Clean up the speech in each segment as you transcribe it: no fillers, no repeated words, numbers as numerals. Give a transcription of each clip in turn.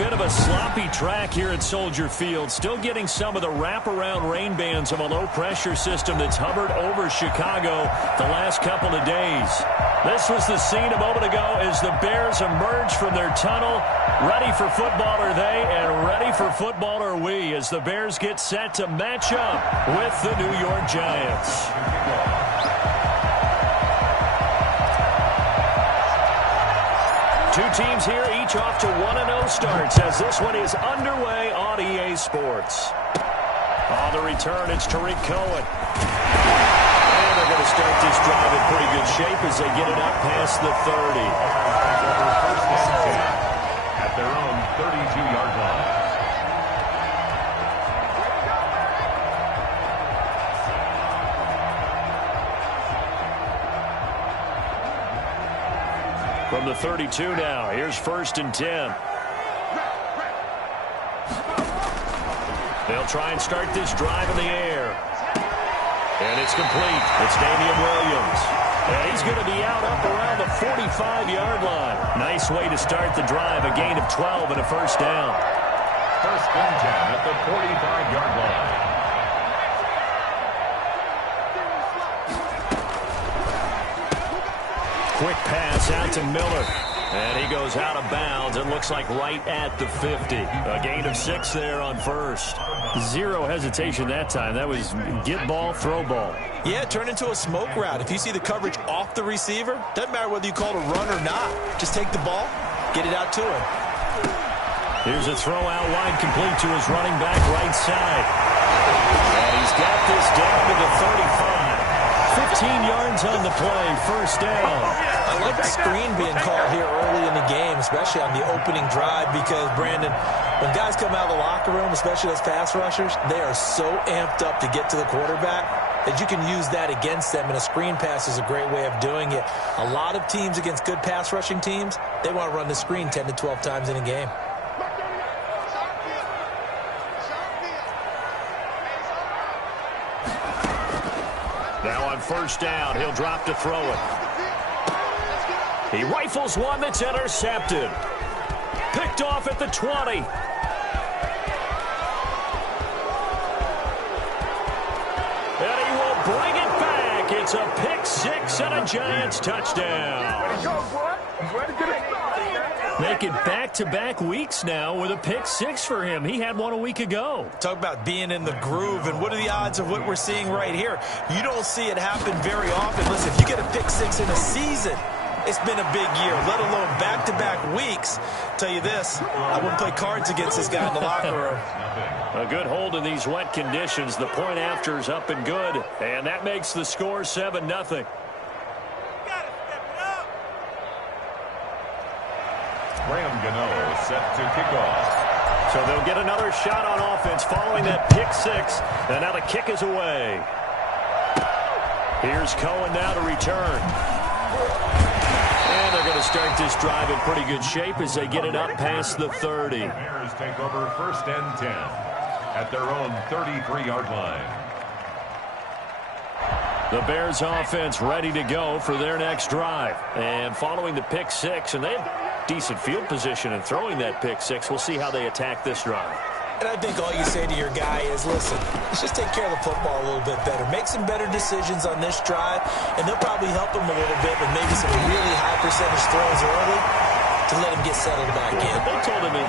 bit of a sloppy track here at Soldier Field. Still getting some of the wraparound rain bands of a low-pressure system that's hovered over Chicago the last couple of days. This was the scene a moment ago as the Bears emerged from their tunnel. Ready for football are they, and ready for football are we, as the Bears get set to match up with the New York Giants. Two teams here, each off to 1-0 starts as this one is underway on EA Sports. On the return, it's Tariq Cohen. And they're going to start this drive in pretty good shape as they get it up past the 30. At their own 32-yard line. From the 32 now, here's 1st and 10. They'll try and start this drive in the air. And it's complete. It's Damian Williams. And he's going to be out up around the 45-yard line. Nice way to start the drive, a gain of 12 and a first down. 1st and 10 at the 45-yard line. Quick pass out to Miller. And he goes out of bounds. It looks like right at the 50. A gain of 6 there on first. Zero hesitation that time. That was get ball, throw ball. Yeah, it turned into a smoke route. If you see the coverage off the receiver, doesn't matter whether you call it a run or not. Just take the ball, get it out to him. Here's a throw out wide, complete to his running back right side. And he's got this down to the 35. 15 yards on the play, first down. I like the screen being called here early in the game, especially on the opening drive, because, Brandon, when guys come out of the locker room, especially those pass rushers, they are so amped up to get to the quarterback that you can use that against them, and a screen pass is a great way of doing it. A lot of teams against good pass rushing teams, they want to run the screen 10 to 12 times in a game. Now on first down, he'll drop to throw it. He rifles one that's intercepted. Picked off at the 20. And he will bring it back. It's a pick six and a Giants touchdown. Make it back-to-back weeks now with a pick six for him. He had one a week ago. Talk about being in the groove, and what are the odds of what we're seeing right here? You don't see it happen very often. Listen, if you get a pick six in a season, it's been a big year, let alone back-to-back weeks. Tell you this, I wouldn't play cards against this guy in the locker room. A good hold in these wet conditions. The point after is up and good, and that makes the score 7-0. Graham Gano set to kick off. So they'll get another shot on offense following that pick six, and now the kick is away. Here's Cohen now to return. And they're going to start this drive in pretty good shape as they get it up past the 30. The Bears take over 1st and 10 at their own 33-yard line. The Bears offense ready to go for their next drive. And following the pick six, and they have decent field position in throwing that pick six. We'll see how they attack this drive. And I think all you say to your guy is, listen, let's just take care of the football a little bit better. Make some better decisions on this drive, and they'll probably help him a little bit with maybe some really high percentage throws early to let him get settled back in.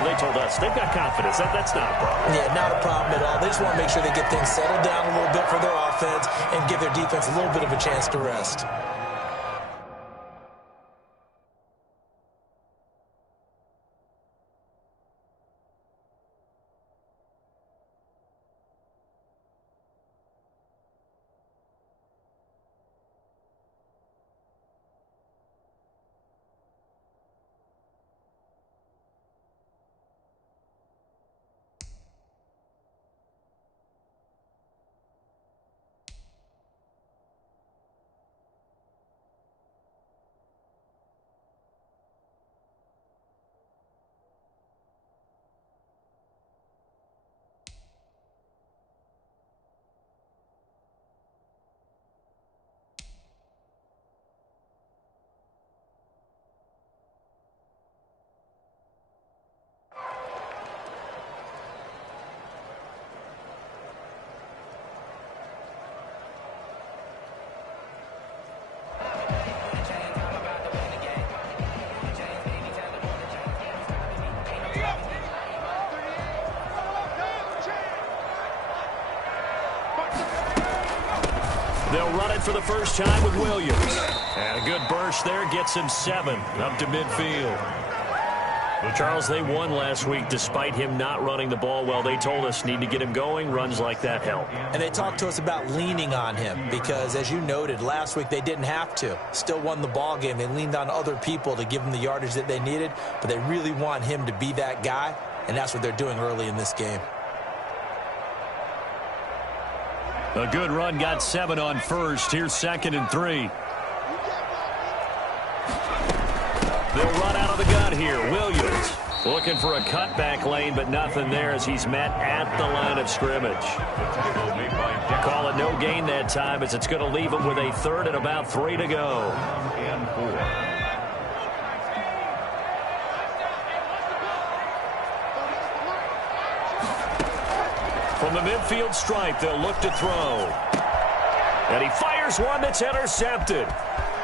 They told us they've got confidence. That's not a problem. Yeah, not a problem at all. They just want to make sure they get things settled down a little bit for their offense and give their defense a little bit of a chance to rest. They'll run it for the first time with Williams. And a good burst there gets him 7 up to midfield. Well, Charles, they won last week despite him not running the ball well. They told us need to get him going. Runs like that help. And they talked to us about leaning on him because, as you noted, last week they didn't have to. Still won the ball game. They leaned on other people to give them the yardage that they needed, but they really want him to be that guy, and that's what they're doing early in this game. A good run got 7 on first. Here's 2nd and 3. They'll run out of the gun here. Williams looking for a cutback lane, but nothing there as he's met at the line of scrimmage. Call it no gain that time as it's going to leave him with a 3rd and about 3 to go. And 4. From the midfield stripe, they'll look to throw. And he fires one that's intercepted.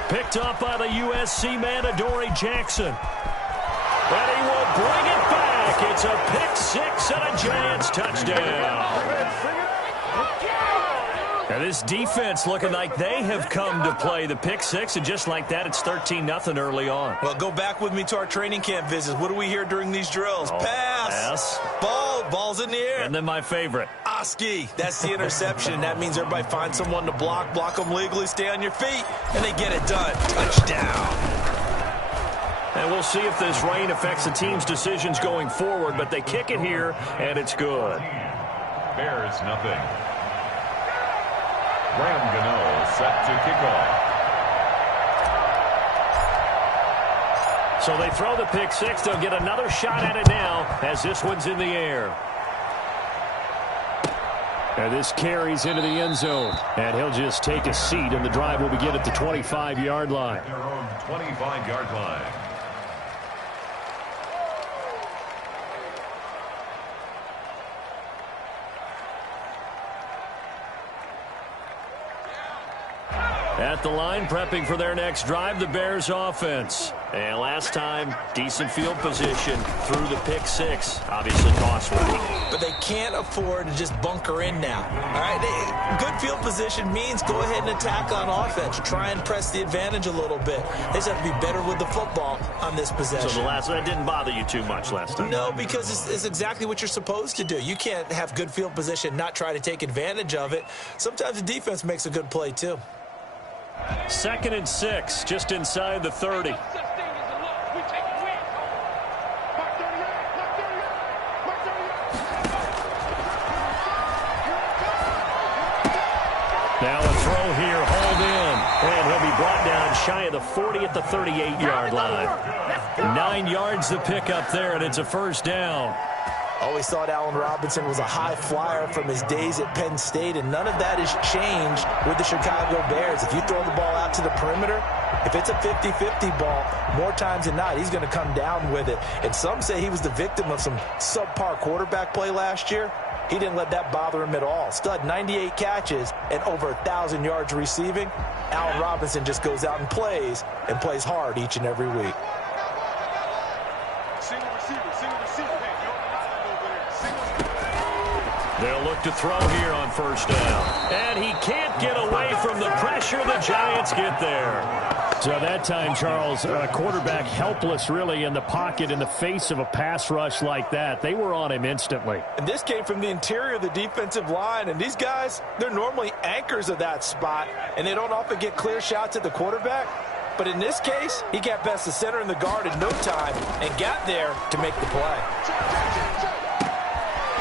Picked up by the USC man, Adoree Jackson. And he will bring it back. It's a pick 6 and a Giants touchdown. And this defense looking like they have come to play the pick 6, and just like that, it's 13-0 early on. Well, go back with me to our training camp visits. What do we hear during these drills? Pass. Ball's in the air. And then my favorite. Oski. That's the interception. That means everybody find someone to block them legally, stay on your feet, and they get it done. Touchdown. And we'll see if this rain affects the team's decisions going forward, but they kick it here, and it's good. Bears nothing. Graham Gano set to kick off. So they throw the pick 6. They'll get another shot at it now as this one's in the air. And this carries into the end zone. And he'll just take a seat, and the drive will begin at the 25-yard line. Their own 25-yard line. At the line, prepping for their next drive, the Bears offense. And last time, decent field position through the pick 6. Obviously costly. But they can't afford to just bunker in now. All right, good field position means go ahead and attack on offense. Try and press the advantage a little bit. They just have to be better with the football on this possession. So that didn't bother you too much last time? No, because it's exactly what you're supposed to do. You can't have good field position, not try to take advantage of it. Sometimes the defense makes a good play too. 2nd and 6, just inside the 30. Now a throw here, hauled in, and he'll be brought down shy of the 40 at the 38-yard line. 9 yards to pick up there, and it's a first down. Always thought Allen Robinson was a high flyer from his days at Penn State, and none of that has changed with the Chicago Bears. If you throw the ball out to the perimeter, if it's a 50-50 ball, more times than not, he's going to come down with it. And some say he was the victim of some subpar quarterback play last year. He didn't let that bother him at all. Stud, 98 catches and over 1,000 yards receiving. Allen Robinson just goes out and plays hard each and every week. They'll look to throw here on first down. And he can't get away from the pressure. The Giants get there. So that time, Charles, quarterback helpless really in the pocket in the face of a pass rush like that. They were on him instantly. And this came from the interior of the defensive line. And these guys, they're normally anchors of that spot. And they don't often get clear shots at the quarterback. But in this case, he got past the center and the guard in no time and got there to make the play.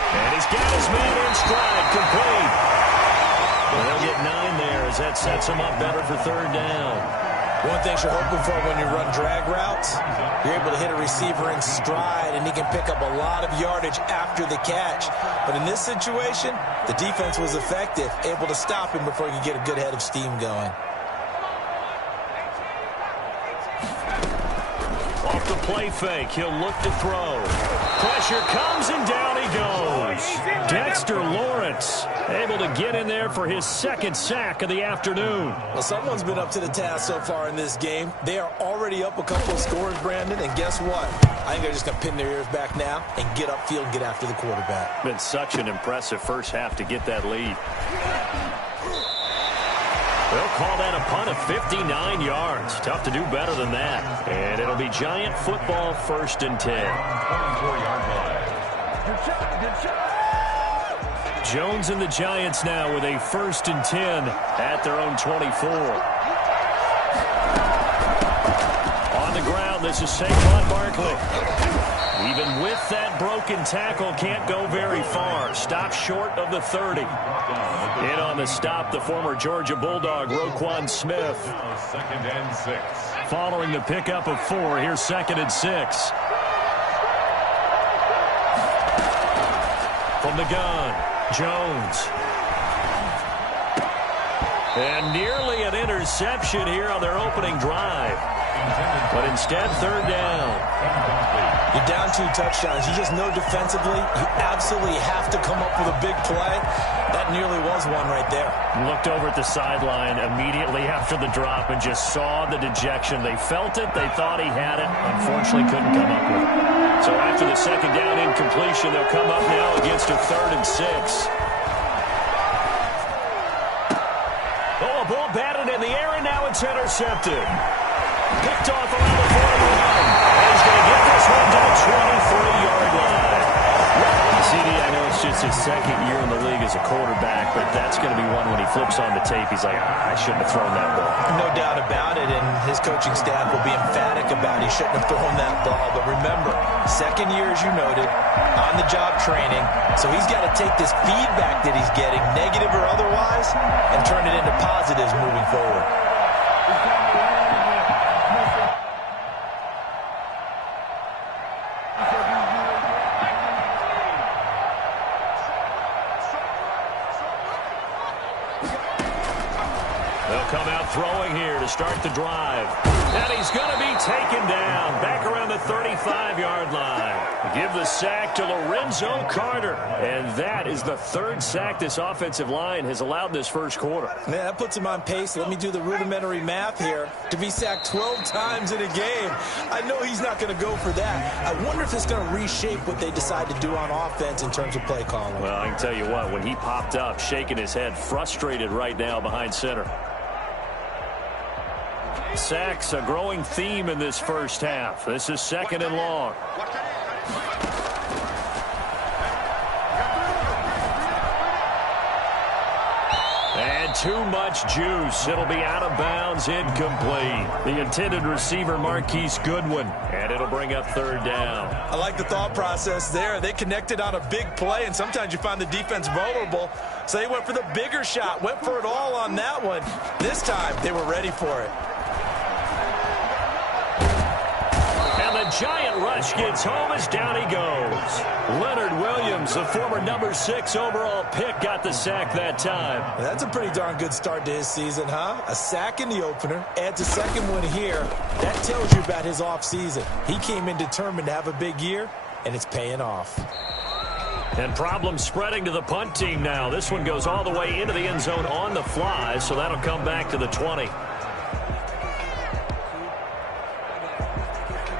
And he's got his man in stride, complete. Well, he'll get 9 there as that sets him up better for 3rd down. One thing you're hoping for when you run drag routes, you're able to hit a receiver in stride, and he can pick up a lot of yardage after the catch. But in this situation, the defense was effective, able to stop him before he could get a good head of steam going. Off the play fake, he'll look to throw. Pressure comes, and down he goes. Dexter Lawrence able to get in there for his 2nd sack of the afternoon. Well, someone's been up to the task so far in this game. They are already up a couple of scores, Brandon, and guess what? I think they're just going to pin their ears back now and get upfield and get after the quarterback. Been such an impressive first half to get that lead. They'll call that a punt of 59 yards. Tough to do better than that. And it'll be Giant football, 1st and 10. 24-yard line. Jones and the Giants now with a 1st and 10 at their own 24. On the ground, this is Saquon Barkley. Even with that broken tackle, can't go very far. Stop short of the 30. In on the stop, the former Georgia Bulldog, Roquan Smith. 2nd and 6. Following the pickup of 4, here's 2nd and 6. From the gun, Jones. And nearly an interception here on their opening drive. But instead, 3rd down. You're down 2 touchdowns. You just know defensively you absolutely have to come up with a big play. That nearly was one right there. Looked over at the sideline immediately after the drop and just saw the dejection. They felt it. They thought he had it. Unfortunately, couldn't come up with it. So after the 2nd down incompletion, they'll come up now against a 3rd and 6. Oh, a ball batted in the air, and now it's intercepted. Picked off around the 41. And he's going to get this one to the 23-yard line. CD, I know it's just his 2nd year in the league as a quarterback, but that's going to be one when he flips on the tape. He's like, I shouldn't have thrown that ball. No doubt about it, and his coaching staff will be emphatic about he shouldn't have thrown that ball. But remember, 2nd year, as you noted, on-the-job training. So he's got to take this feedback that he's getting, negative or otherwise, and turn it into positives moving forward. Come out throwing here to start the drive. And he's going to be taken down back around the 35-yard line. Give the sack to Lorenzo Carter. And that is the 3rd sack this offensive line has allowed this 1st quarter. Man, that puts him on pace. Let me do the rudimentary math here. To be sacked 12 times in a game, I know he's not going to go for that. I wonder if it's going to reshape what they decide to do on offense in terms of play calling. Well, I can tell you what, when he popped up, shaking his head, frustrated right now behind center. Sacks, a growing theme in this 1st half. This is 2nd and long. And too much juice. It'll be out of bounds, incomplete. The intended receiver, Marquise Goodwin. And it'll bring up 3rd down. I like the thought process there. They connected on a big play, and sometimes you find the defense vulnerable. So they went for the bigger shot, went for it all on that one. This time, they were ready for it. Giant rush gets home as down he goes. Leonard Williams, the former number 6 overall pick, got the sack that time. That's a pretty darn good start to his season, huh? A sack in the opener, adds a 2nd one here. That tells you about his offseason. He came in determined to have a big year, and it's paying off. And problems spreading to the punt team now. This one goes all the way into the end zone on the fly, so that'll come back to the 20.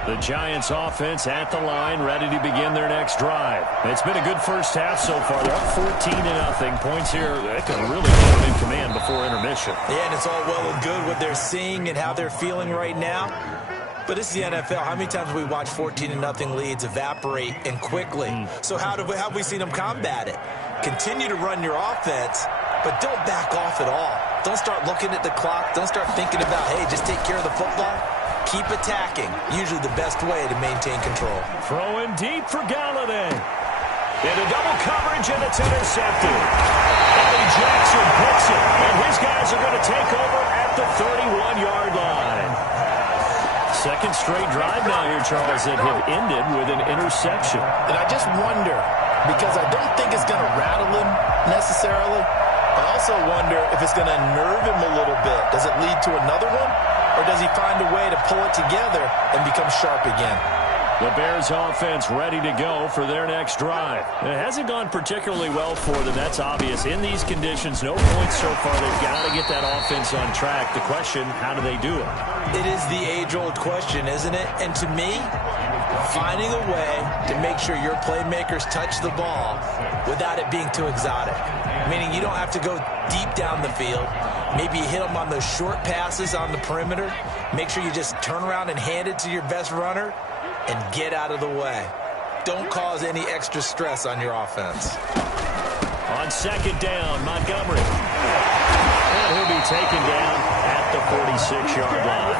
The Giants offense at the line, ready to begin their next drive. It's been a good 1st half so far. They're up 14-0. Points here that can really put them in command before intermission. Yeah, and it's all well and good what they're seeing and how they're feeling right now. But this is the NFL. How many times have we watched 14-0 leads evaporate and quickly? So how have we seen them combat it? Continue to run your offense, but don't back off at all. Don't start looking at the clock. Don't start thinking about, hey, just take care of the football. Keep attacking. Usually the best way to maintain control. Throwing deep for Galladay. Into double coverage, and it's intercepted. Eddie Jackson picks it, and his guys are going to take over at the 31-yard line. 2nd straight drive now here, Charles, that have ended with an interception. And I just wonder, because I don't think it's going to rattle him necessarily, I also wonder if it's going to nerve him a little bit. Does it lead to another one? Or does he find a way to pull it together and become sharp again? The Bears offense ready to go for their next drive. It hasn't gone particularly well for them, that's obvious. In these conditions, no points so far. They've got to get that offense on track. The question, how do they do it? It is the age-old question, isn't it? And to me, finding a way to make sure your playmakers touch the ball without it being too exotic. Meaning you don't have to go deep down the field. Maybe you hit them on those short passes on the perimeter. Make sure you just turn around and hand it to your best runner and get out of the way. Don't cause any extra stress on your offense. On second down, Montgomery. And he'll be taken down at the 46-yard line.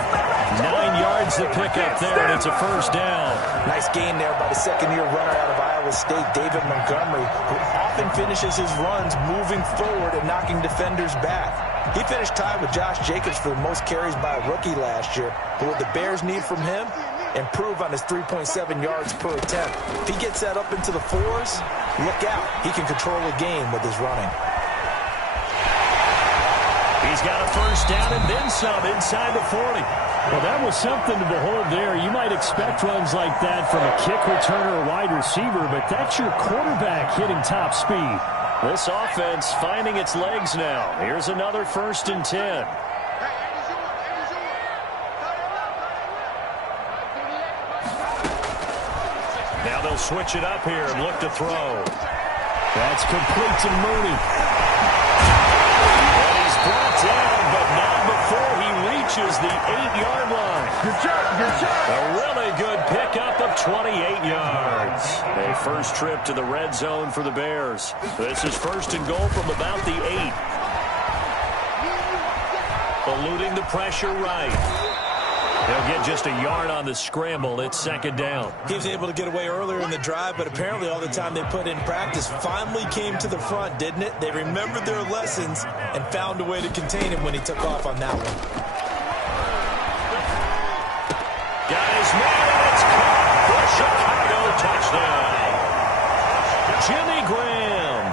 9 yards to pick up there, and it's a first down. Nice gain there by the second-year runner out of Iowa State, David Montgomery, who often finishes his runs moving forward and knocking defenders back. He finished tied with Josh Jacobs for the most carries by a rookie last year. But what the Bears need from him, improve on his 3.7 yards per attempt. If he gets that up into the 4s, look out. He can control the game with his running. He's got a first down and then some inside the 40. Well, that was something to behold there. You might expect runs like that from a kick returner or wide receiver, but that's your quarterback hitting top speed. This offense finding its legs now. Here's another 1st and 10. Now they'll switch it up here and look to throw. That's complete to Mooney. And he's brought down, but not before he reaches the 8-yard line. Good job. A really good pickup of 28 yards. A first trip to the red zone for the Bears. This is 1st and goal from about the 8. Eluding the pressure right. They'll get just a yard on the scramble. It's 2nd down. He was able to get away earlier in the drive, but apparently all the time they put in practice finally came to the front, didn't it? They remembered their lessons and found a way to contain him when he took off on that one. Got his man, and it's caught for a Chicago touchdown. Jimmy Graham,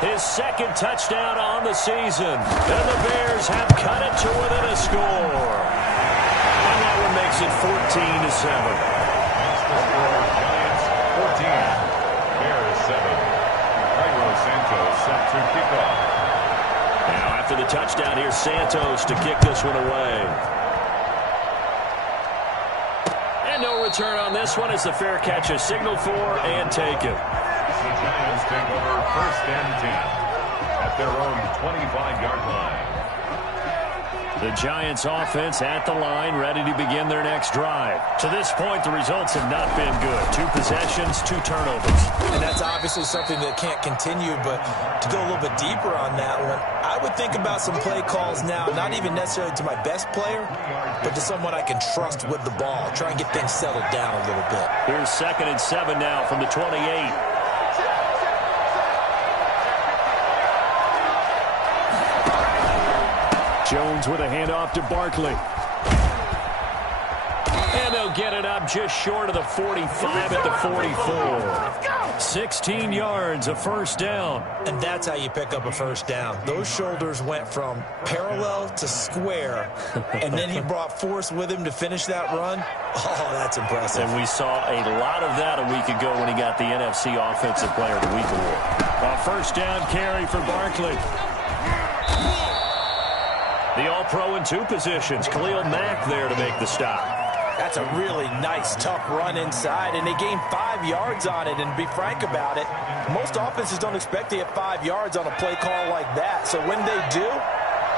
his 2nd touchdown on the season. And the Bears have cut it to within a score. And that one makes it 14-7. Giants 14. Bears 7. Cairo Santos set to kick off. Now after the touchdown, here's Santos to kick this one away. And no return on this one as the fair catch is signaled for and taken. The Giants take over 1st and 10 at their own 25-yard line. The Giants offense at the line, ready to begin their next drive. To this point, the results have not been good. 2 possessions, 2 turnovers. And that's obviously something that can't continue, but to go a little bit deeper on that one, I would think about some play calls now, not even necessarily to my best player, but to someone I can trust with the ball. Try and get things settled down a little bit. Here's 2nd and 7 now from the 28. Jones with a handoff to Barkley. And they'll get it up just short of the 45 at the 44. 16 yards, a first down. And that's how you pick up a first down. Those shoulders went from parallel to square, and then he brought force with him to finish that run. Oh, that's impressive. And we saw a lot of that a week ago when he got the NFC Offensive Player of the Week award. A first down carry for Barkley. The All-Pro in 2 positions. Khalil Mack there to make the stop. That's a really nice, tough run inside, and they gained 5 yards on it. And to be frank about it, most offenses don't expect to get 5 yards on a play call like that. So when they do,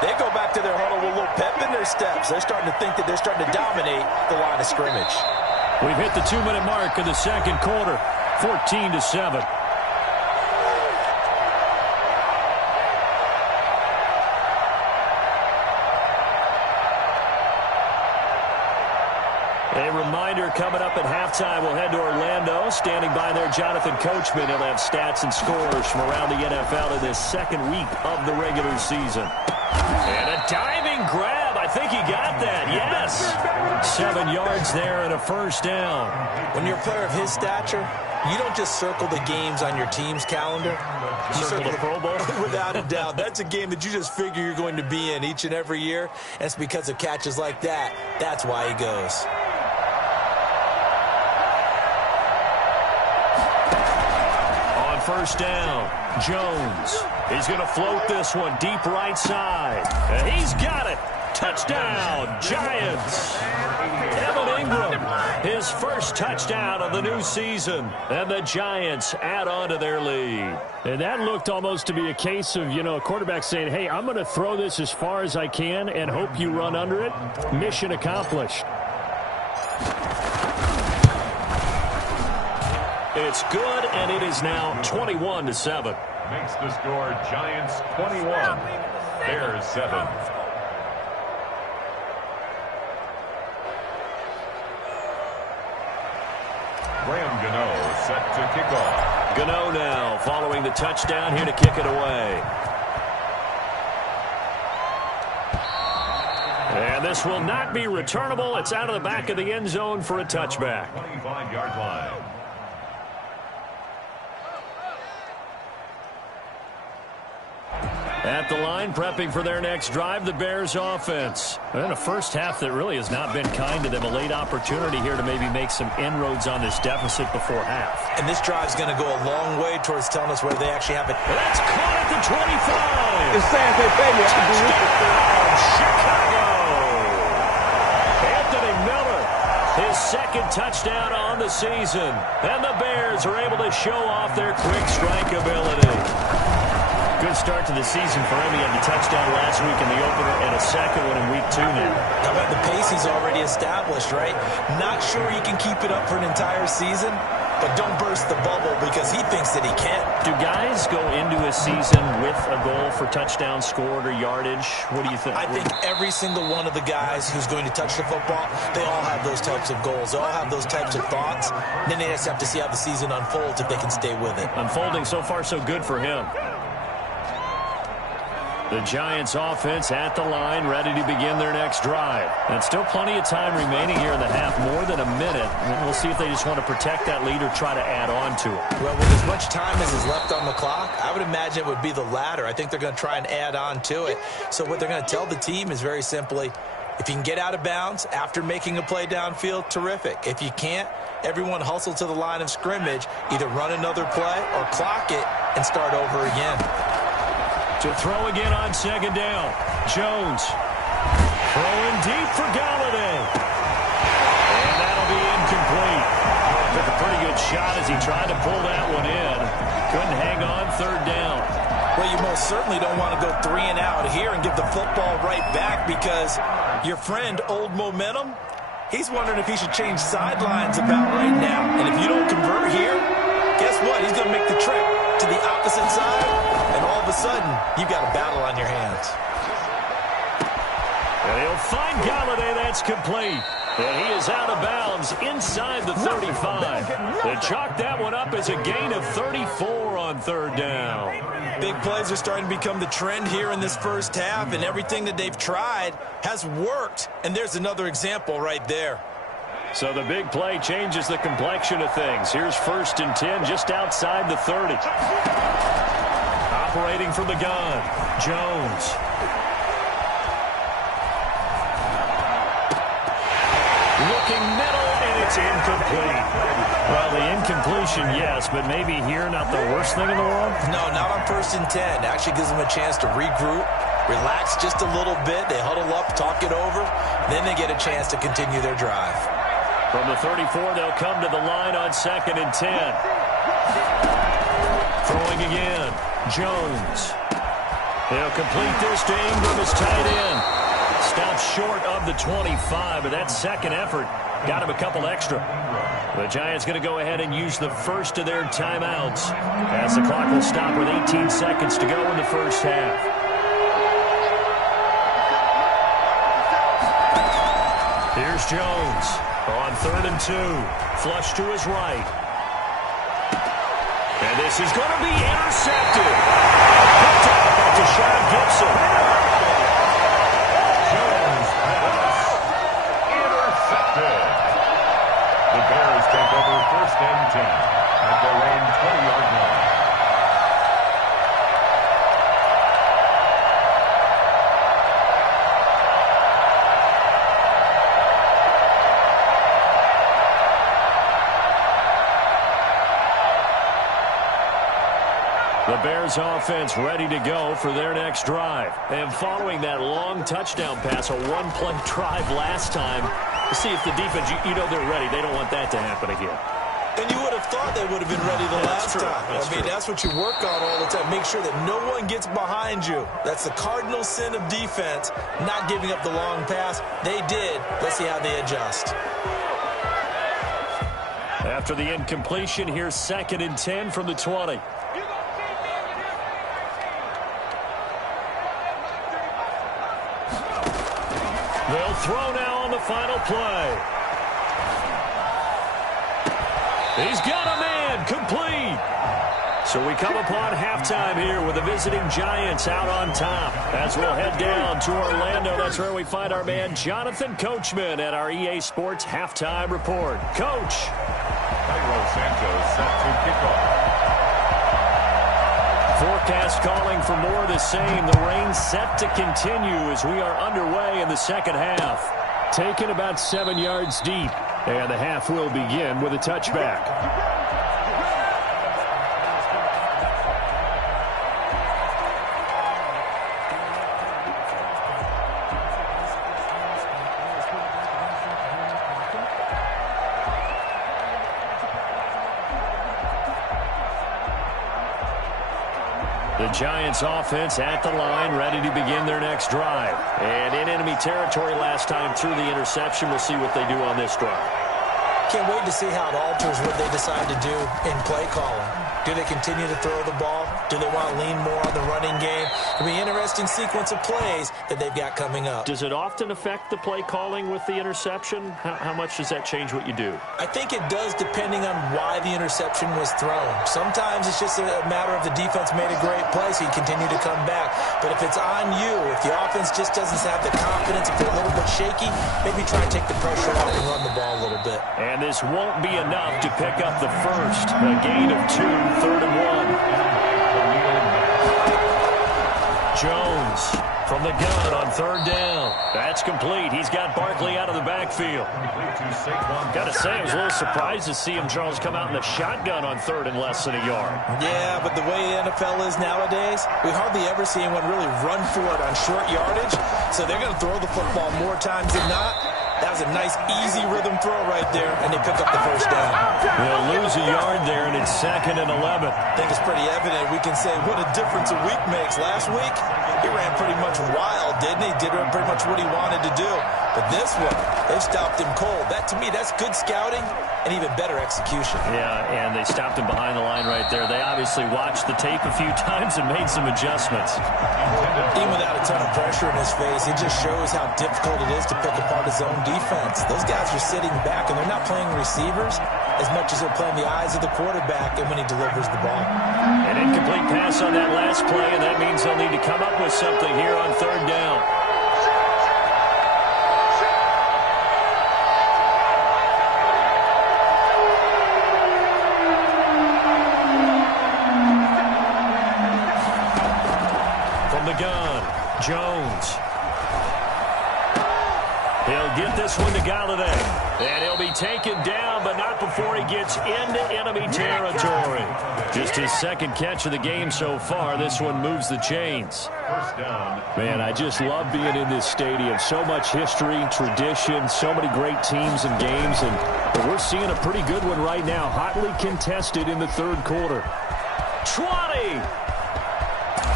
they go back to their huddle with a little pep in their steps. They're starting to think that they're starting to dominate the line of scrimmage. We've hit the 2-minute mark of the 2nd quarter, 14-7. A reminder coming up at halftime, we'll head to Orlando. Standing by there, Jonathan Coachman. He'll have stats and scores from around the NFL in this 2nd week of the regular season. And a diving grab. I think he got that. Yes. 7 yards there and a first down. When you're a player of his stature, you don't just circle the games on your team's calendar. You Circle the Pro Bowl? Without a doubt. That's a game that you just figure you're going to be in each and every year. And it's because of catches like that. That's why he goes. First down, Jones. He's going to float this one deep right side. And he's got it. Touchdown, Giants. Evan Ingram, his first touchdown of the new season. And the Giants add on to their lead. And that looked almost to be a case of, a quarterback saying, hey, I'm going to throw this as far as I can and hope you run under it. Mission accomplished. It's good, and it is now 21-7. Makes the score Giants 21, Bears 7. Graham Gano set to kick off. Gano now following the touchdown here to kick it away. And this will not be returnable. It's out of the back of the end zone for a touchback. 25-yard line. At the line, prepping for their next drive, the Bears offense. And a first half that really has not been kind to them. A late opportunity here to maybe make some inroads on this deficit before half. And this drive's going to go a long way towards telling us whether they actually have it. That's caught at the 25. It's San Antonio. Chicago. Anthony Miller, his second touchdown on the season. And the Bears are able to show off their quick strike ability. Good start to the season for him. He had the touchdown last week in the opener and a second one in week 2 now. How about the pace he's already established, right? Not sure he can keep it up for an entire season, but don't burst the bubble because he thinks that he can. Do guys go into a season with a goal for touchdown scored or yardage? What do you think? I think every single one of the guys who's going to touch the football, they all have those types of goals. They all have those types of thoughts. Then they just have to see how the season unfolds if they can stay with it. Unfolding so far so good for him. The Giants offense at the line, ready to begin their next drive. And still plenty of time remaining here in the half, more than a minute. And we'll see if they just want to protect that lead or try to add on to it. Well, with as much time as is left on the clock, I would imagine it would be the latter. I think they're going to try and add on to it. So what they're going to tell the team is very simply, if you can get out of bounds after making a play downfield, terrific. If you can't, everyone hustle to the line of scrimmage, either run another play or clock it and start over again. To throw again on second down. Jones throwing deep for Galladay. And that'll be incomplete. Took a pretty good shot as he tried to pull that one in. Couldn't hang on third down. Well, you most certainly don't want to go 3 and out here and give the football right back because your friend, Old Momentum, he's wondering if he should change sidelines about right now. And if you don't convert here, guess what? He's going to make the trip to the opposite side. And all of a sudden, you've got a battle on your hands. And he'll find Galladay. That's complete. And he is out of bounds inside the 35. They chalk that one up as a gain of 34 on third down. Big plays are starting to become the trend here in this first half, and everything that they've tried has worked. And there's another example right there. So the big play changes the complexion of things. Here's 1st and 10 just outside the 30. Operating from the gun, Jones. Looking middle, and it's incomplete. Well, the incompletion, yes, but maybe here not the worst thing in the world? No, not on 1st and 10. Actually gives them a chance to regroup, relax just a little bit. They huddle up, talk it over. Then they get a chance to continue their drive. From the 34, they'll come to the line on 2nd and 10. Throwing again. Jones. He'll complete this to Ingram as tight end. Stops short of the 25, but that second effort got him a couple extra. The Giants going to go ahead and use the first of their timeouts as the clock will stop with 18 seconds to go in the first half. Here's Jones on 3rd and 2. Flush to his right. And this is going to be intercepted. Picked up by Deshaun Gibson. Jones pass intercepted. The Bears take over 1st and 10 at their own 20-yard line. The Bears offense ready to go for their next drive. And following that long touchdown pass, a one-play drive last time, See, if the defense, you know they're ready. They don't want that to happen again. And you would have thought they would have been ready the last time. That's what you work on all the time. Make sure that no one gets behind you. That's the cardinal sin of defense, not giving up the long pass. They did. Let's see how they adjust. After the incompletion, here's 2nd and 10 from the 20. They'll throw now on the final play. He's got a man, complete. So we come upon halftime here with the visiting Giants out on top. As we'll head down to Orlando, that's where we find our man Jonathan Coachman at our EA Sports Halftime Report. Coach. Cairo Santos set to kick off. Forecast calling for more of the same. The rain set to continue as we are underway in the second half. Taken about 7 yards deep. And the half will begin with a touchback. The Giants offense at the line, ready to begin their next drive. And in enemy territory last time through the interception. We'll see what they do on this drive. Can't wait to see how it alters what they decide to do in play calling. Do they continue to throw the ball? Do they want to lean more on the running game? It'll be an interesting sequence of plays that they've got coming up. Does it often affect the play calling with the interception? How much does that change what you do? I think it does depending on why the interception was thrown. Sometimes it's just a matter of the defense made a great play, so you continue to come back. But if it's on you, if the offense just doesn't have the confidence, if they're a little bit shaky, maybe try and take the pressure off and run the ball a little bit. And this won't be enough to pick up the first. A gain of 2, 3rd and 1. Jones from the gun on 3rd down. That's complete. He's got Barkley out of the backfield. Got to say, I was a little surprised to see him, Charles, come out in the shotgun on 3rd and less than a yard. Yeah, but the way the NFL is nowadays, we hardly ever see anyone really run for it on short yardage. So they're going to throw the football more times than not. That was a nice, easy rhythm throw right there, and they pick up the first down. They'll lose a yard there, and it's 2nd and 11. I think it's pretty evident. We can say what a difference a week makes. Last week, he ran pretty much wild, didn't he? Did pretty much what he wanted to do. But this one, they stopped him cold. That, to me, that's good scouting and even better execution. Yeah, and they stopped him behind the line right there. They obviously watched the tape a few times and made some adjustments. Even without a ton of pressure in his face, it just shows how difficult it is to pick apart his own defense. Those guys are sitting back, and they're not playing receivers as much as they're playing the eyes of the quarterback and when he delivers the ball. An incomplete pass on that last play, and that means they'll need to come up with something here on 3rd down. From the gun, Jones. He'll get this one to Galladay. And he'll be taken down, but not before he gets into enemy territory. Just his 2nd catch of the game so far. This one moves the chains. Man, I just love being in this stadium. So much history, tradition, so many great teams and games. And we're seeing a pretty good one right now. Hotly contested in the 3rd quarter. 20.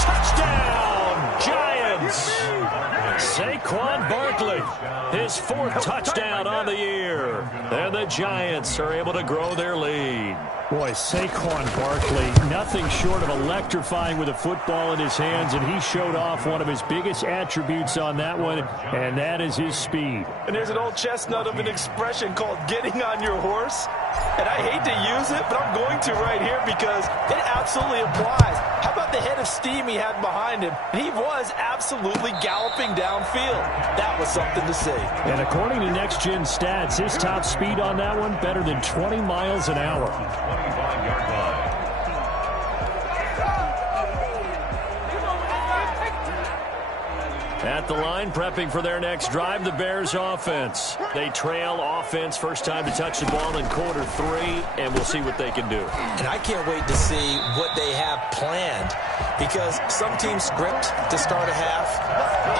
Touchdown, Giants. Saquon Barkley, his 4th touchdown on the year. And the Giants are able to grow their lead. Boy, Saquon Barkley, nothing short of electrifying with a football in his hands, and he showed off one of his biggest attributes on that one, and that is his speed. And there's an old chestnut of an expression called getting on your horse. And I hate to use it, but I'm going to right here because it absolutely applies. How about the head of steam he had behind him? He was absolutely galloping downfield. That was something to see. And according to Next Gen Stats, his top speed on that one, better than 20 miles an hour. 25-yard line. At the line, prepping for their next drive, the Bears offense. They trail offense, first time to touch the ball in quarter 3, and we'll see what they can do. And I can't wait to see what they have planned, because some teams script to start a half.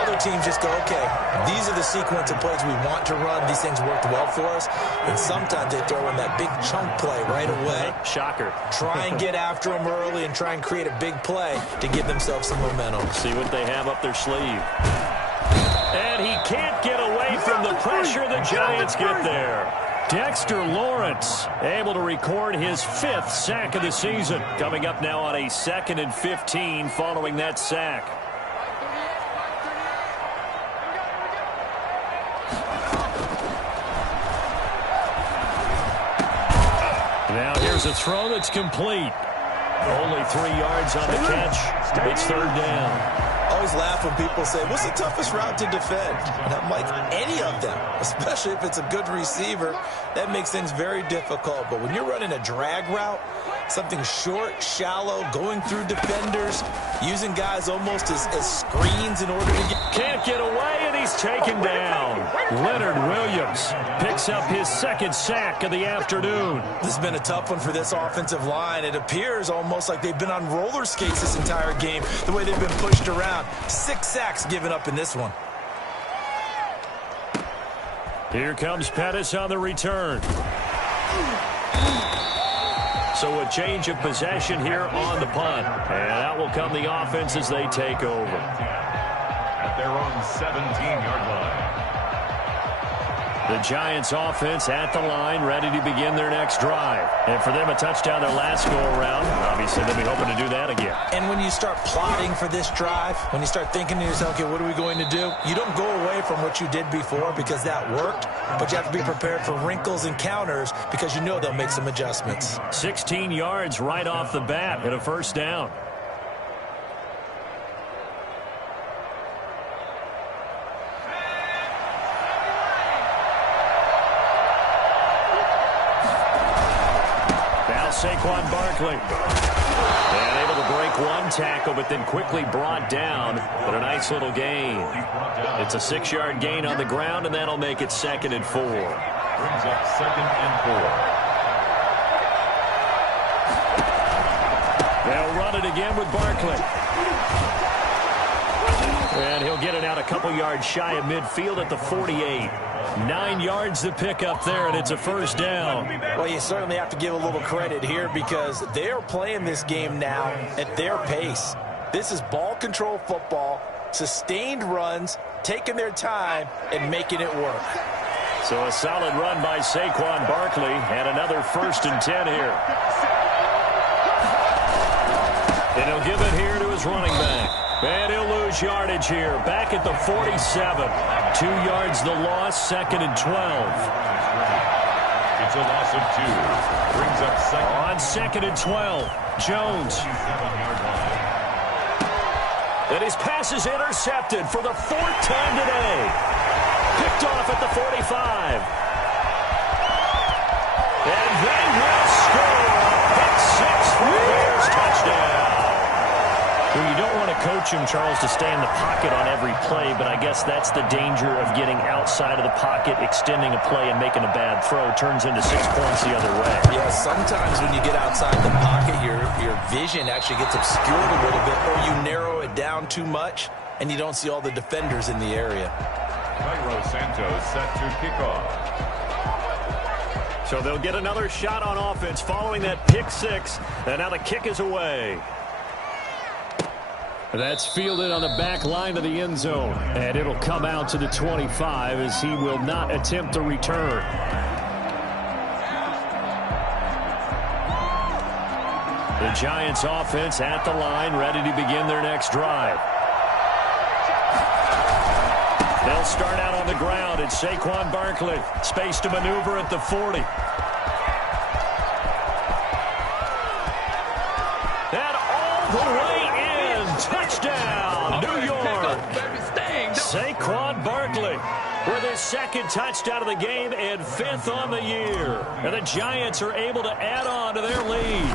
Other teams just go, okay, these are the sequence of plays we want to run. These things worked well for us. And sometimes they throw in that big chunk play right away. Shocker. Try and get after them early and try and create a big play to give themselves some momentum. See what they have up their sleeve. And he can't get away from the pressure. The Giants get there. Dexter Lawrence able to record his 5th sack of the season. Coming up now on a 2nd and 15 following that sack. Now here's a throw that's complete. Only 3 yards on the catch. It's 3rd down. I always laugh when people say, what's the toughest route to defend? And I'm like, any of them, especially if it's a good receiver. That makes things very difficult. But when you're running a drag route, something short, shallow, going through defenders, using guys almost as screens in order to get... Can't get away, and he's taken down. Leonard Williams picks up his 2nd sack of the afternoon. This has been a tough one for this offensive line. It appears almost like they've been on roller skates this entire game, the way they've been pushed around. 6 sacks given up in this one. Here comes Pettis on the return. So a change of possession here on the punt. And out will come the offense as they take over. At their own 17-yard line. The Giants offense at the line, ready to begin their next drive. And for them, a touchdown their last go-around. Obviously, they'll be hoping to do that again. And when you start plotting for this drive, when you start thinking to yourself, okay, what are we going to do? You don't go away from what you did before because that worked, but you have to be prepared for wrinkles and counters because you know they'll make some adjustments. 16 yards right off the bat and a 1st down. Saquon Barkley. And able to break 1 tackle, but then quickly brought down. But a nice little gain. It's a 6-yard gain on the ground, and that'll make it 2nd and 4. Brings up 2nd and 4. They'll run it again with Barkley. And he'll get it out a couple yards shy of midfield at the 48. 9 yards to pick up there, and it's a 1st down. Well, you certainly have to give a little credit here because they're playing this game now at their pace. This is ball control football, sustained runs, taking their time, and making it work. So a solid run by Saquon Barkley, and another 1st and 10 here. And he'll give it here to his running back. And he'll lose yardage here. Back at the 47. 2 yards the loss, 2nd and 12. It's a loss of 2. Brings up 2nd. On 2nd and 12, Jones. And his pass is intercepted for the 4th time today. Picked off at the 45. And they will score. Pick 6 for the Bears touchdown. Well, you don't want to coach him, Charles, to stay in the pocket on every play, but I guess that's the danger of getting outside of the pocket, extending a play, and making a bad throw. It turns into 6 points the other way. Yeah, sometimes when you get outside the pocket, your vision actually gets obscured a little bit, or you narrow it down too much, and you don't see all the defenders in the area. Cairo Santos set to kick off. So they'll get another shot on offense following that pick 6, and now the kick is away. That's fielded on the back line of the end zone. And it'll come out to the 25 as he will not attempt to return. The Giants offense at the line, ready to begin their next drive. They'll start out on the ground. It's Saquon Barkley. Space to maneuver at the 40. And all the way in. Touchdown, New York. Saquon Barkley with his 2nd touchdown of the game and 5th on the year. And the Giants are able to add on to their lead.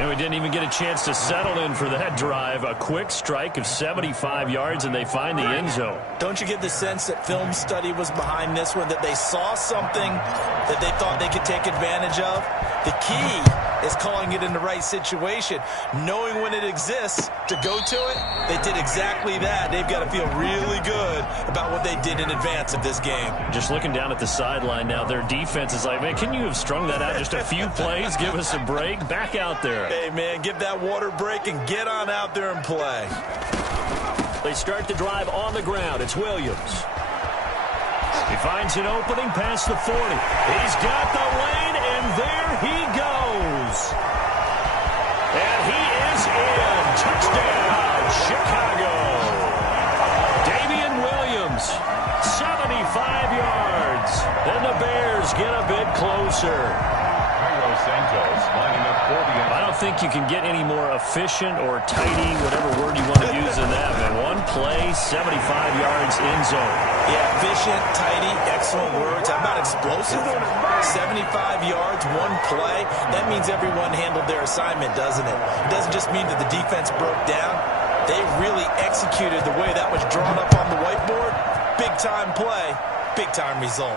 And we didn't even get a chance to settle in for that drive. A quick strike of 75 yards, and they find the end zone. Don't you get the sense that film study was behind this one, that they saw something that they thought they could take advantage of? The key is calling it in the right situation, knowing when it exists to go to it. They did exactly that. They've got to feel really good about what they did in advance of this game. Just looking down at the sideline now, their defense is like, man, can you have strung that out just a few plays? Give us a break. Back out there. Hey, man, give that water break and get on out there and play. They start the drive on the ground. It's Williams. He finds an opening past the 40. He's got the lane, and there he goes. And he is in. Touchdown, Chicago. Damian Williams, 75 yards. And the Bears get a bit closer. Santos lining up for the end. I don't think you can get any more efficient or tidy, whatever word you want to use in that, man. One play, 75 yards in zone. Yeah, efficient, tidy, excellent words. How about explosive? 75 yards, one play. That means everyone handled their assignment, doesn't it? It doesn't just mean that the defense broke down. They really executed the way that was drawn up on the whiteboard. Big-time play, big-time result.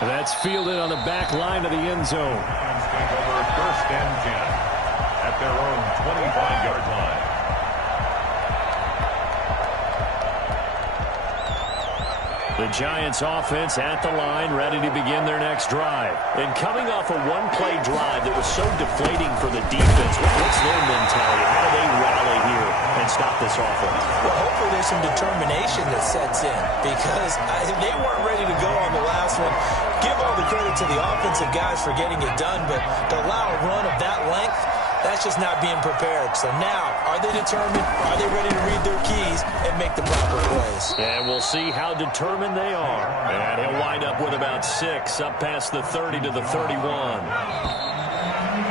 That's fielded on the back line of the end zone. Take over first and 10 at their own 25-yard line. The Giants offense at the line, ready to begin their next drive. And coming off a one-play drive that was so deflating for the defense, what's their mentality? How do they rally here and stop this offense? Well, hopefully there's some determination that sets in, because they weren't ready to go on the last one. Give all the credit to the offensive guys for getting it done, but to allow a run of that length, that's just not being prepared. So now, are they determined? Are they ready to read their keys and make the proper plays? And we'll see how determined they are. And he'll wind up with about 6 up past the 30 to the 31.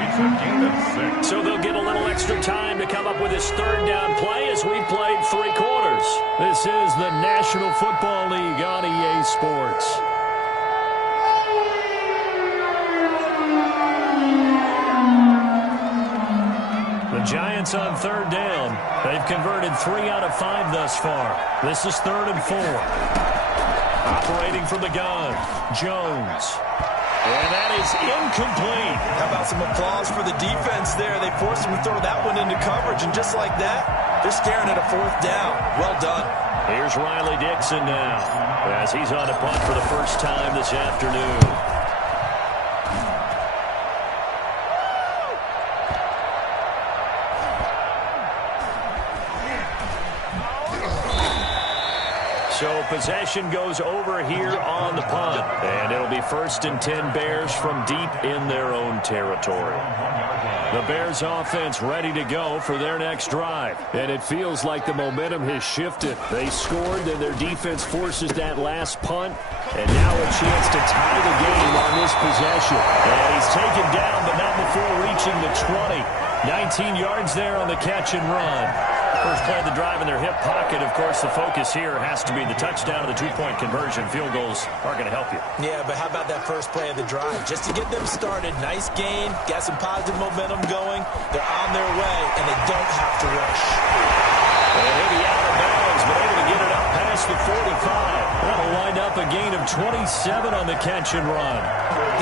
It's a gain of 6. So they'll get a little extra time to come up with his third down play as we played 3 quarters. This is the National Football League on EA Sports. The Giants on third down. They've converted 3 out of 5 thus far. This is 3rd and 4. Operating from the gun, Jones. And that is incomplete. How about some applause for the defense there? They forced him to throw that one into coverage, and just like that, they're staring at a 4th down. Well done. Here's Riley Dixon now, as he's on a punt for the first time this afternoon. So possession goes over here on the punt. And it'll be 1st and 10 Bears from deep in their own territory. The Bears offense ready to go for their next drive. And it feels like the momentum has shifted. They scored, and their defense forces that last punt. And now a chance to tie the game on this possession. And he's taken down, but not before reaching the 20. 19 yards there on the catch and run. First play of the drive in their hip pocket. Of course, the focus here has to be the touchdown of the 2-point conversion. Field goals are going to help you. Yeah, but how about that first play of the drive? Just to get them started, nice gain, got some positive momentum going. They're on their way, and they don't have to rush. And he'll be out of bounds, but able to get it up past the 45. That'll wind up a gain of 27 on the catch and run.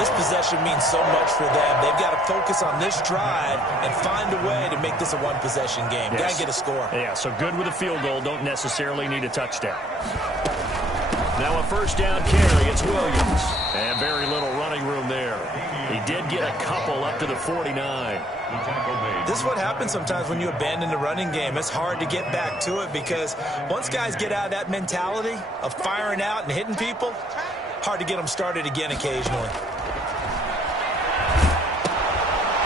This possession means so much for them. They've got to focus on this drive and find a way to make this a one-possession game. Yes. Got to get a score. Yeah, so good with a field goal. Don't necessarily need a touchdown. Now a first down carry. It's Williams. And very little running room there. He did get a couple up to the 49. This is what happens sometimes when you abandon the running game. It's hard to get back to it because once guys get out of that mentality of firing out and hitting people, hard to get them started again occasionally.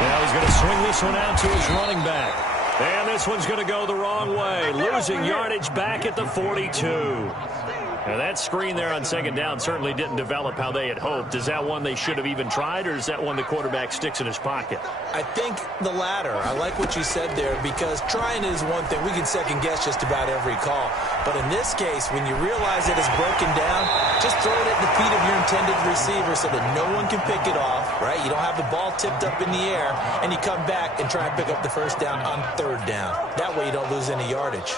Now he's going to swing this one out to his running back. And this one's going to go the wrong way. Losing yardage back at the 42. Now that screen there on second down certainly didn't develop how they had hoped. Is that one they should have even tried, or is that one the quarterback sticks in his pocket? I think the latter. I like what you said there, because trying is one thing. We can second guess just about every call. But in this case, when you realize that it's broken down, just throw it at the feet of your intended receiver so that no one can pick it off, right? You don't have the ball tipped up in the air, and you come back and try and pick up the first down on third down. That way you don't lose any yardage.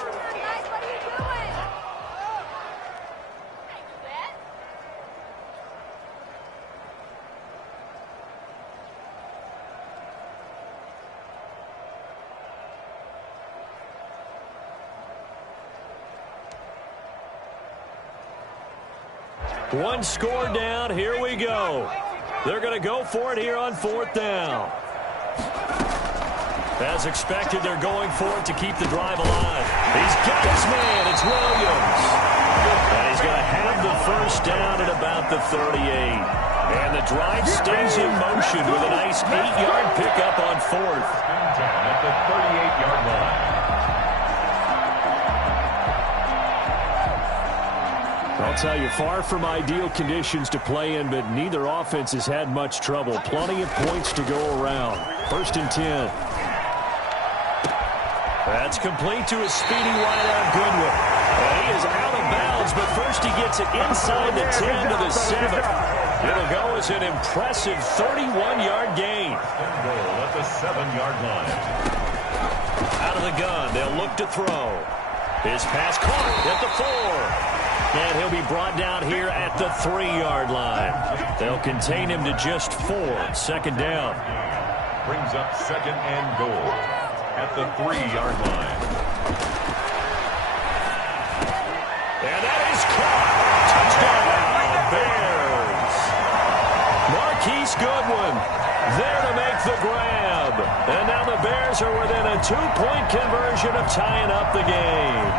One score down. Here we go. They're going to go for it here on fourth down. As expected, they're going for it to keep the drive alive. He's got his man. It's Williams. And he's going to have the first down at about the 38. And the drive stays in motion with a nice 8-yard pickup on fourth. At the 38-yard line. I'll tell you, far from ideal conditions to play in, but neither offense has had much trouble. Plenty of points to go around. First and 10. That's complete to a speedy wideout Goodwin. And he is out of bounds, but first he gets it inside the 10 to the 7. It'll go as an impressive 31-yard gain. Goal at the 7-yard line. Out of the gun, they'll look to throw. His pass caught at the 4. And he'll be brought down here at the 3-yard line. They'll contain him to just 4. Second down. Brings up second and goal at the 3-yard line. And that is caught. Touchdown, Bears. Marquise Goodwin there to make the grab. And now the Bears are within a 2-point conversion of tying up the game.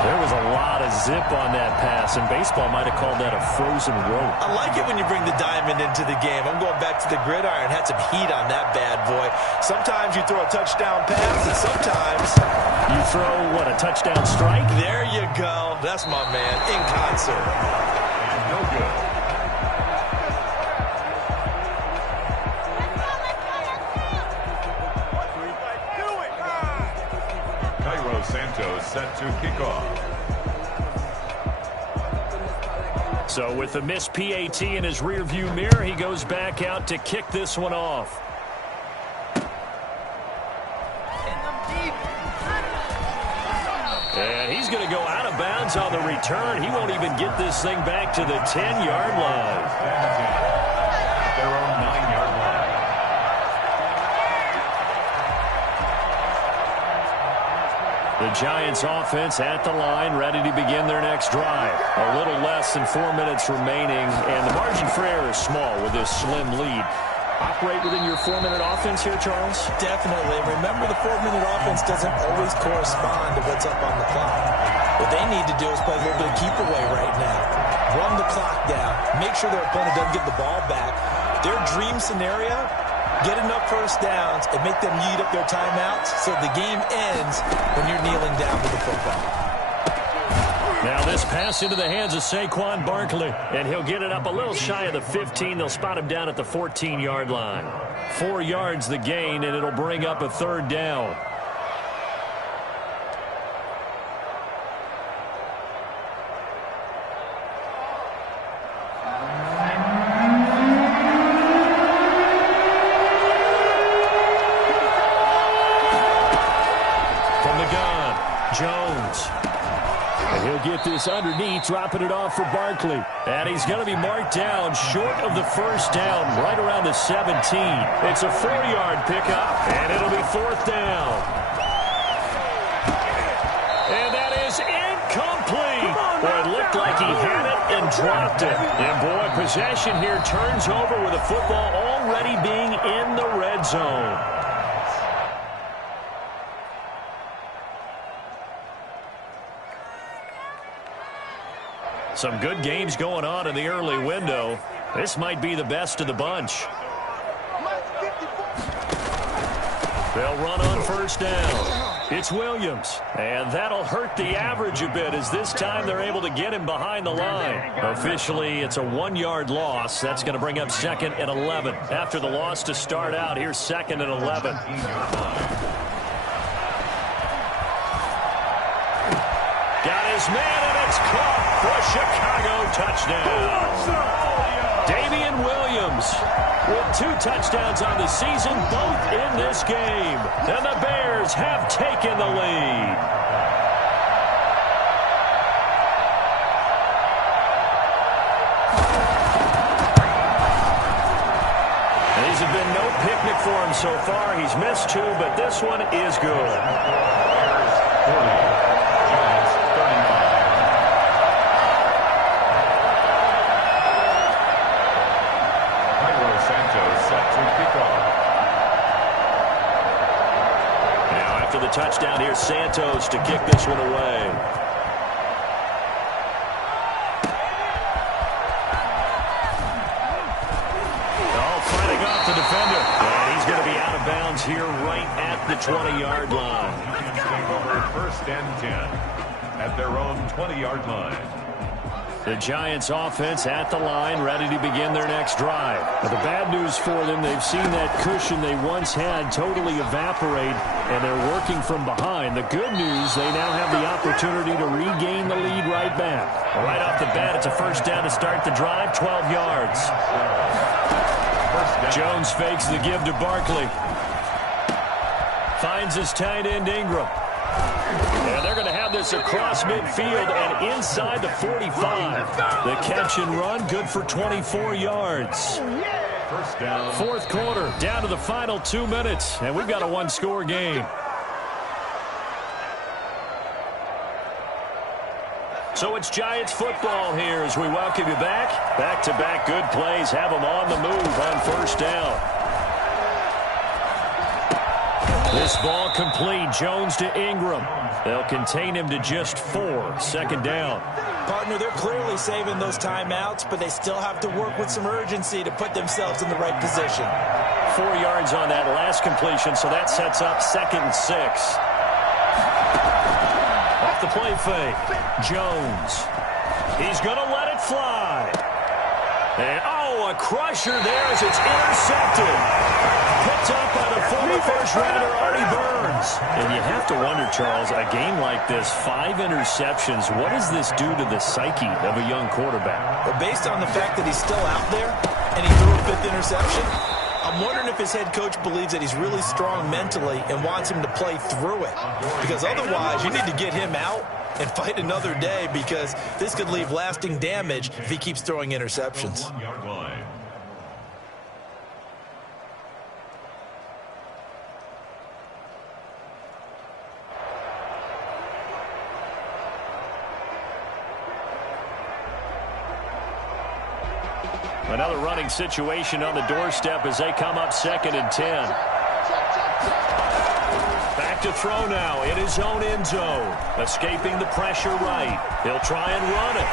There was a lot of zip on that pass, and baseball might have called that a frozen rope. I like it when you bring the diamond into the game. I'm going back to the gridiron. Had some heat on that bad boy. Sometimes you throw a touchdown pass, and sometimes you throw, what, a touchdown strike? There you go. That's my man, in concert. And no good. Cairo Santos set to kick off. So with the missed PAT in his rearview mirror, he goes back out to kick this one off. And he's going to go out of bounds on the return. He won't even get this thing back to the 10-yard line. At their own 9-yard line. The Giants offense at the line, ready to begin their next drive. A little less than 4 minutes remaining, and the margin for error is small with this slim lead. Operate within your 4-minute offense here, Charles? Definitely. Remember, the 4-minute offense doesn't always correspond to what's up on the clock. What they need to do is play a little bit of keep away right now. Run the clock down. Make sure their opponent doesn't get the ball back. Their dream scenario, get enough first downs and make them eat up their timeouts so the game ends when you're kneeling down with the football. Now this pass into the hands of Saquon Barkley, and he'll get it up a little shy of the 15. They'll spot him down at the 14-yard line. 4 yards the gain, and it'll bring up a third down. Get this underneath, dropping it off for Barkley. And he's going to be marked down short of the first down, right around the 17. It's a 4-yard pickup, and it'll be fourth down. And that is incomplete. Boy, it looked like he had it and dropped it. And boy, possession here turns over with the football already being in the red zone. Some good games going on in the early window. This might be the best of the bunch. They'll run on first down. It's Williams, and that'll hurt the average a bit as this time they're able to get him behind the line. Officially, it's a 1-yard loss. That's going to bring up 2nd and 11. After the loss to start out, here's 2nd and 11. Got his man, and it's caught for a Chicago touchdown. Damian Williams with 2 touchdowns on the season, both in this game. And the Bears have taken the lead. And these have been no picnic for him so far. He's missed 2, but this one is good. Touchdown here, Santos to kick this one away. Oh, fighting off the defender. And he's going to be out of bounds here right at the 20-yard line. First and 10 at their own 20-yard line. The Giants offense at the line, ready to begin their next drive. But the bad news for them, they've seen that cushion they once had totally evaporate, and they're working from behind. The good news, they now have the opportunity to regain the lead right back. Right off the bat, it's a first down to start the drive, 12 yards. Jones fakes the give to Barkley. Finds his tight end, Ingram. And they're going to have this across midfield and inside the 45. The catch and run, good for 24 yards. First down. 4th quarter, down to the final 2 minutes, and we've got a 1-score game. So it's Giants football here as we welcome you back. Back-to-back good plays have them on the move on first down. This ball complete. Jones to Ingram. They'll contain him to just 4. 2nd down. Partner, they're clearly saving those timeouts, but they still have to work with some urgency to put themselves in the right position. 4 yards on that last completion, so that sets up 2nd and 6. Off the play fake. Jones. He's going to let it fly. And, a crusher there as it's intercepted. Picked up by the former first-rounder, Artie Burns. And you have to wonder, Charles, a game like this, 5 interceptions, what does this do to the psyche of a young quarterback? Well, based on the fact that he's still out there and he threw a 5th interception, I'm wondering if his head coach believes that he's really strong mentally and wants him to play through it. Because otherwise, you need to get him out and fight another day, because this could leave lasting damage if he keeps throwing interceptions. Another running situation on the doorstep as they come up 2nd and 10. Back to throw now in his own end zone. Escaping the pressure right. He'll try and run it.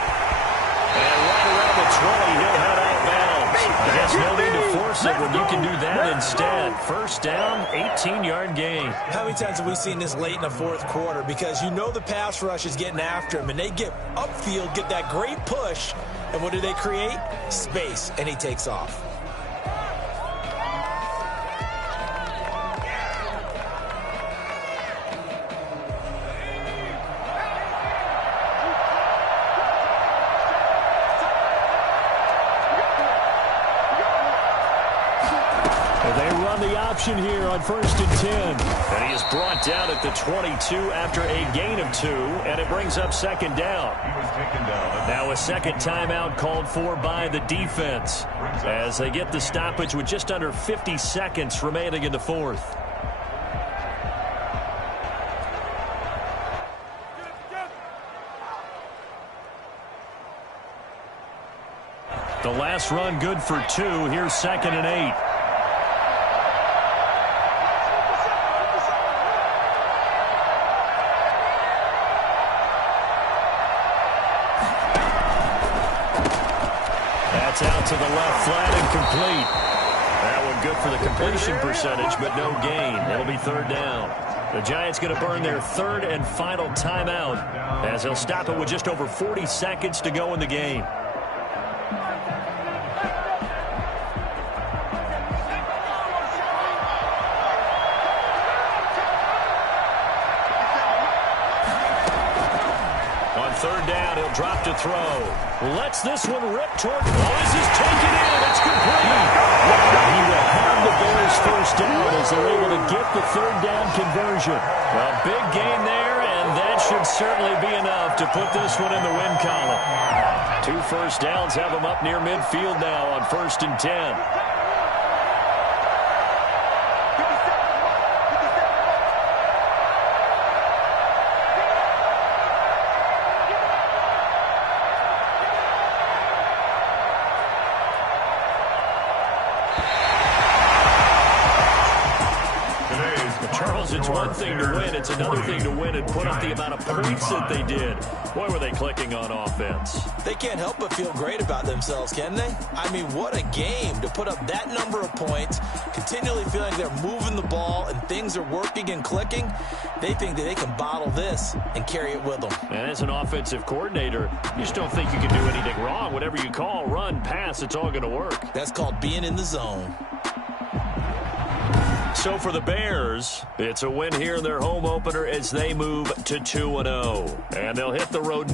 And right around the 20, he'll head out bounds. I guess no need to force it when you can do that instead. First down, 18-yard gain. How many times have we seen this late in the 4th quarter? Because you know the pass rush is getting after him, and they get upfield, get that great push, and what do they create? Space, and he takes off. Here on 1st and 10. And he is brought down at the 22 after a gain of 2, and it brings up 2nd down. He was taken down. Now a second timeout called for by the defense as they get the stoppage with just under 50 seconds remaining in the 4th. The last run good for 2. Here's 2nd and 8. Out to the left, flat and complete. That one good for the completion percentage, but no gain. It'll be third down. The Giants going to burn their third and final timeout as they'll stop it with just over 40 seconds to go in the game. On third down, he'll drop to throw. Lets this one rip toward. This is taken in. It's complete. He will have the Bears first down as they're able to get the third down conversion. Well, big gain there, and that should certainly be enough to put this one in the win column. 2 first downs have them up near midfield now on 1st and 10. It's one thing to win. It's another thing to win and put up the amount of points that they did. Boy, were they clicking on offense. They can't help but feel great about themselves, can they? I mean, what a game to put up that number of points, continually feeling like they're moving the ball and things are working and clicking. They think that they can bottle this and carry it with them. And as an offensive coordinator, you just don't think you can do anything wrong. Whatever you call, run, pass, it's all going to work. That's called being in the zone. So for the Bears, it's a win here in their home opener as they move to 2-0. And they'll hit the road.